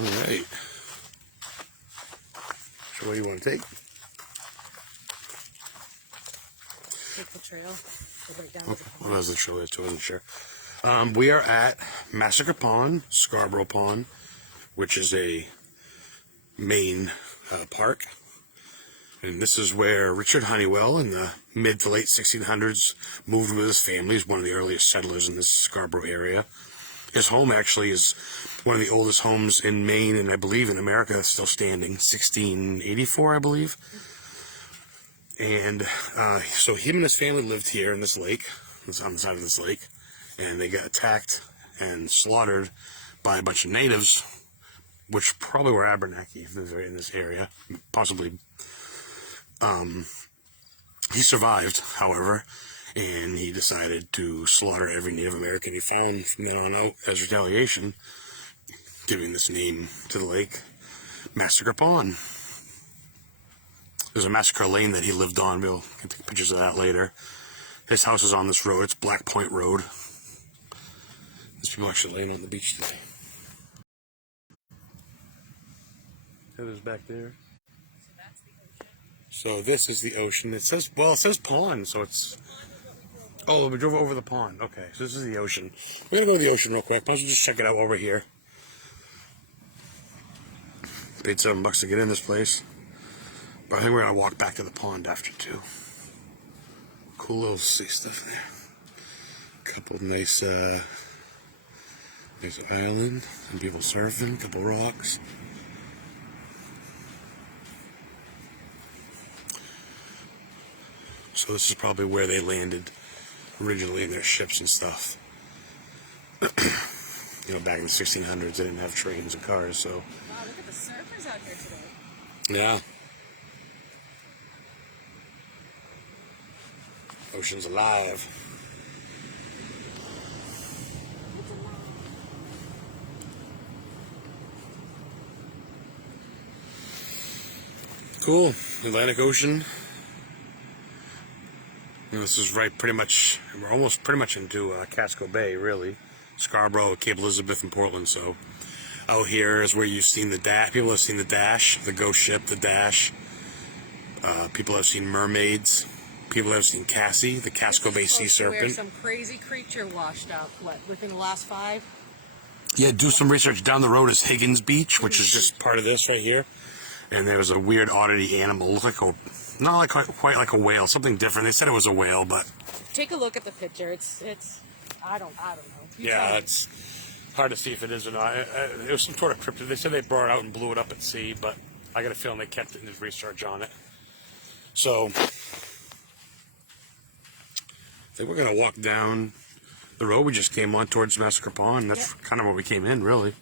Alright. So what do you want to take? Take the trail. Go right down to the pond. I wasn't sure. I wasn't sure. We are at Massacre Pond, Scarborough Pond, which is a Maine park. And this is where Richard Hunniwell in the mid to late 1600s moved with his family. He's one of the earliest settlers in this Scarborough area. His home actually is one of the oldest homes in Maine, and I believe in America, still standing, 1684, I believe. And so him and his family lived here in this lake, on the side of this lake, and they got attacked and slaughtered by a bunch of natives, which probably were Abenaki in this area, possibly. He survived, however, and he decided to slaughter every Native American he found from then on out as retaliation, giving this name to the lake, Massacre Pond. There's a Massacre Lane that he lived on. We'll take pictures of that later. His house is on this road. It's Black Point Road. There's people actually laying on the beach today. Heather's back there. So this is the ocean. It says, well, it says pond, so it's... Oh, we drove over the pond. Okay, so this is the ocean. We're going to go to the ocean real quick. Might as well just check it out over here. Paid $7 to get in this place. But I think we're going to walk back to the pond after, too. Cool little sea stuff there. Couple of nice island. Some people surfing. Couple rocks. So this is probably where they landed originally in their ships and stuff. You know, back in the 1600s, they didn't have trains and cars, so... Wow, look at the surfers out here today. Yeah. Ocean's alive. Cool. Atlantic Ocean. This is right pretty much, we're almost pretty much into Casco Bay, really. Scarborough, Cape Elizabeth, and Portland, so out here is where you've seen the Dash. People have seen the Dash, the ghost ship, the Dash. People have seen mermaids. People have seen Cassie, the Casco Bay sea serpent. Where some crazy creature washed up, what, within the last 5? Yeah, do some research. Down the road is Higgins Beach, which is just part of this right here. And there was a weird oddity animal, looked like a... Not like quite like a whale, something different. They said it was a whale, but take a look at the picture. It's I don't know. Yeah, it's hard to see if it is or not. It was some sort of cryptid. They said they brought it out and blew it up at sea, but I got a feeling they kept it in his research on it. So I think we're gonna walk down the road we just came on towards Massacre Pond. That's kind of where we came in, really.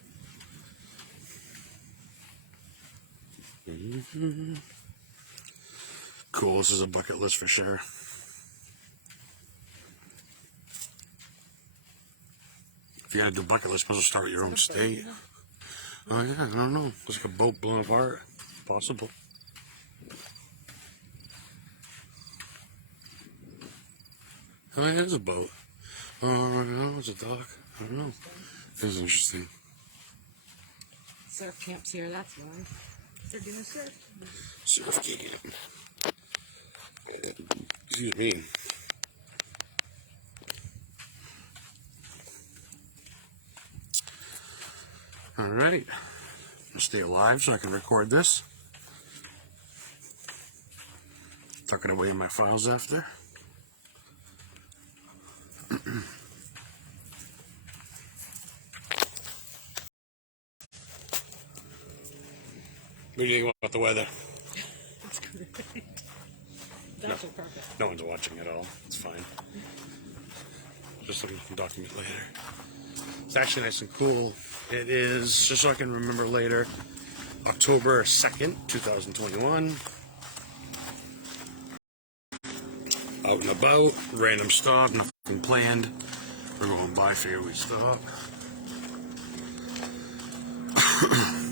Cool, this is a bucket list for sure. If you gotta do a bucket list, supposed to start with your own state. Oh yeah, I don't know. Looks like a boat blown apart. Possible. Oh, it is a boat. Oh, no, it's a dock. I don't know. This is interesting. Surf camps here, that's why. They're doing surf. Surf camp. Excuse me. Alright. I'll stay alive so I can record this. Tuck it away in my files after. What do you think about the weather? It's great. It's actually perfect. No one's watching at all. It's fine. Just so we can document later. It's actually nice and cool. It is, just so I can remember later, October 2nd, 2021. Out and about, random stop, nothing planned. We're going by, figure we stop.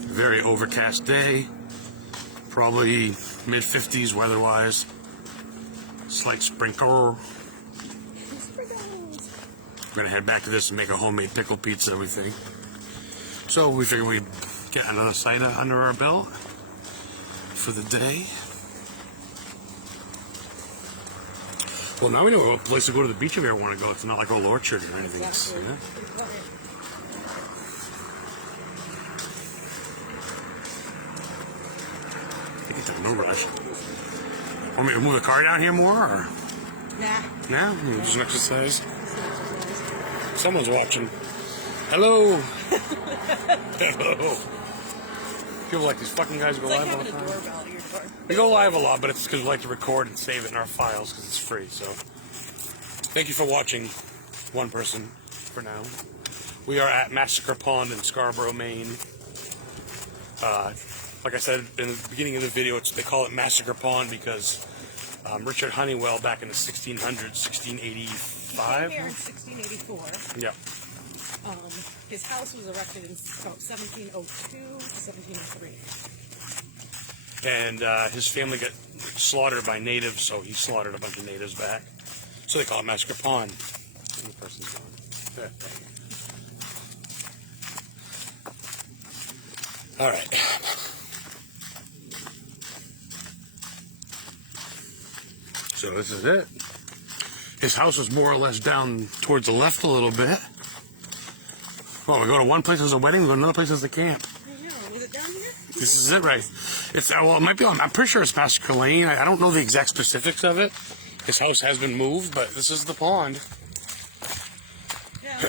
Very overcast day. Probably mid-50s weather-wise. Slight sprinkle. We're gonna head back to this and make a homemade pickle pizza, we think. So we figured we'd Get another sight under our belt for the day. Well, now we know a place to go to the beach if we ever want to go. It's not like Old Orchard or anything. Exactly. Yeah? No rush. Want me to move the car down here more, or? Nah. Nah? Just an exercise. Someone's watching. Hello. Hello. People like these fucking guys go It's live like all the having a time. doorbell at your door. We go live a lot, but it's because we like to record and save it in our files because it's free. So, thank you for watching. One person for now. We are at Massacre Pond in Scarborough, Maine. Like I said in the beginning of the video, they call it Massacre Pond because Richard Hunniwell back in the 1600s, 1685. He came here in 1684. Yep. His house was erected in about 1702 to 1703. And his family got slaughtered by natives, so he slaughtered a bunch of natives back. So they call it Massacre Pond. The person's gone. There. All right. So this is it. His house was more or less down towards the left a little bit. Well, we go to one place as a wedding, we go to another place as a camp. I know. Was it down here? This is it, right? It's well, it might be. I'm pretty sure it's Massacre Lane. I don't know the exact specifics of it. His house has been moved, but this is the pond. Yeah.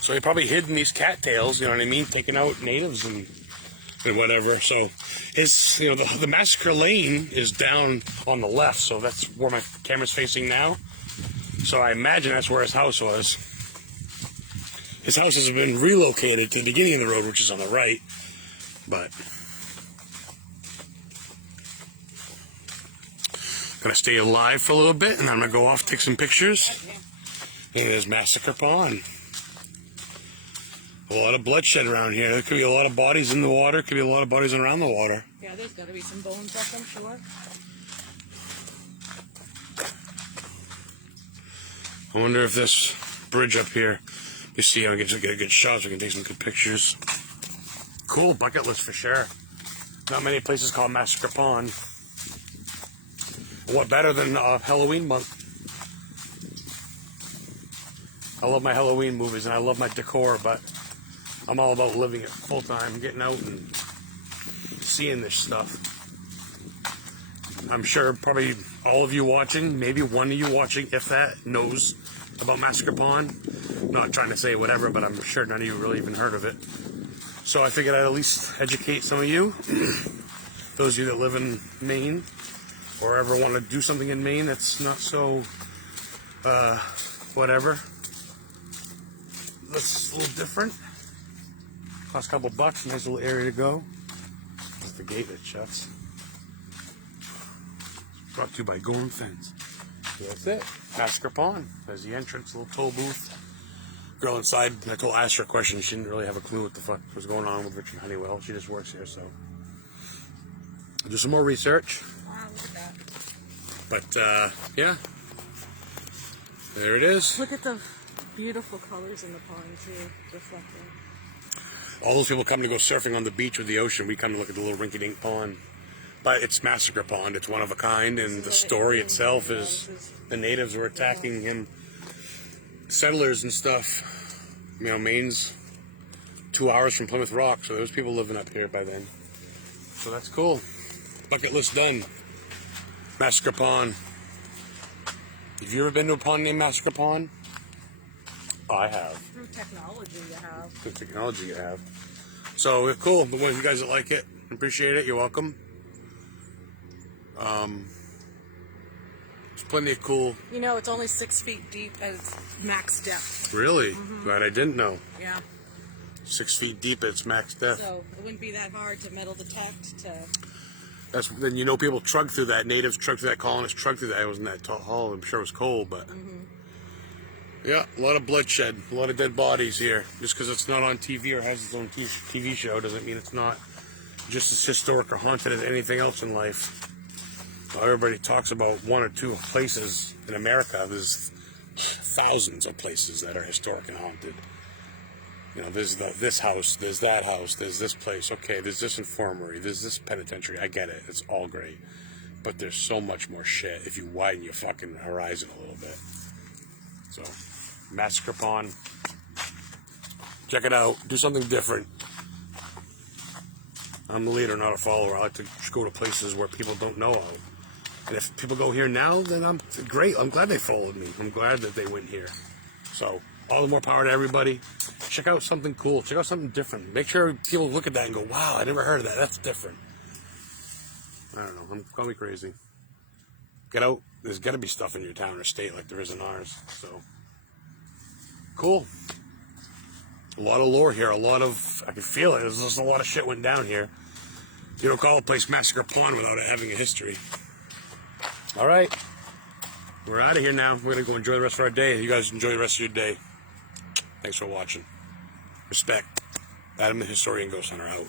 So he probably hid in these cattails, you know what I mean, taking out natives and whatever. So his, the Massacre Lane is down on the left, so that's where my camera's facing now. So I imagine that's where his house was. His house has been relocated to the beginning of the road, which is on the right, but gonna stay alive for a little bit, and then I'm gonna go off, take some pictures. And there's Massacre Pond. A lot of bloodshed around here. There could be a lot of bodies in the water. Could be a lot of bodies around the water. Yeah, there's got to be some bones left, I'm sure. I wonder if this bridge up here, you see, I get a good shot so we can take some good pictures. Cool bucket list for sure. Not many places called Massacre Pond. What better than Halloween month? I love my Halloween movies and I love my decor, but I'm all about living it full time, getting out and seeing this stuff. I'm sure probably all of you watching, maybe one of you watching, if that, knows about Massacre Pond. Not trying to say whatever, but I'm sure none of you really even heard of it. So I figured I'd at least educate some of you, those of you that live in Maine, or ever want to do something in Maine that's not so, whatever. That's a little different. Cost a couple bucks, nice little area to go. That's the gate that shuts. Brought to you by Gorham Fence. So that's it. Massacre Pond. There's the entrance, little toll booth. Girl inside, I asked her a question. She didn't really have a clue what the fuck was going on with Richard Hunniwell. She just works here, so. I'll do some more research. Wow, look at that. But, yeah. There it is. Look at the beautiful colors in the pond, too, reflecting. All those people come to go surfing on the beach or the ocean. We come to look at the little rinky-dink pond. But it's Massacre Pond. It's one of a kind, and the story itself is the natives were attacking him, settlers and stuff. Maine's 2 hours from Plymouth Rock, so there was people living up here by then. So that's cool. Bucket list done. Massacre Pond. Have you ever been to a pond named Massacre Pond? I have. Through technology you have. Good technology you have. So cool. The ones of you guys that like it, appreciate it. You're welcome. There's plenty of cool. It's only 6 feet deep at its max depth. Really? Glad I didn't know. Yeah. 6 feet deep at its max depth. So it wouldn't be that hard to metal detect. Then people trug through that. Natives trug through that. Colonists trug through that. It wasn't that tall. I'm sure it was cold, but yeah, a lot of bloodshed, a lot of dead bodies here. Just because it's not on TV or has its own TV show doesn't mean it's not just as historic or haunted as anything else in life. Everybody talks about one or two places in America. There's thousands of places that are historic and haunted. You know, there's this house, there's that house, there's this place. Okay, there's this infirmary, there's this penitentiary. I get it. It's all great. But there's so much more shit if you widen your fucking horizon a little bit. So, Massacre Pond. Check it out. Do something different. I'm the leader, not a follower. I like to go to places where people don't know of. And if people go here now, then I'm great. I'm glad they followed me. I'm glad that they went here. So, all the more power to everybody. Check out something cool. Check out something different. Make sure people look at that and go, wow, I never heard of that. That's different. I don't know. Call me crazy. Get out. There's got to be stuff in your town or state like there is in ours. So, cool. A lot of lore here. I can feel it. There's just a lot of shit went down here. You don't call a place Massacre Pond without it having a history. All right. We're out of here now. We're going to go enjoy the rest of our day. You guys enjoy the rest of your day. Thanks for watching. Respect. Adam the Historian Ghost Hunter out.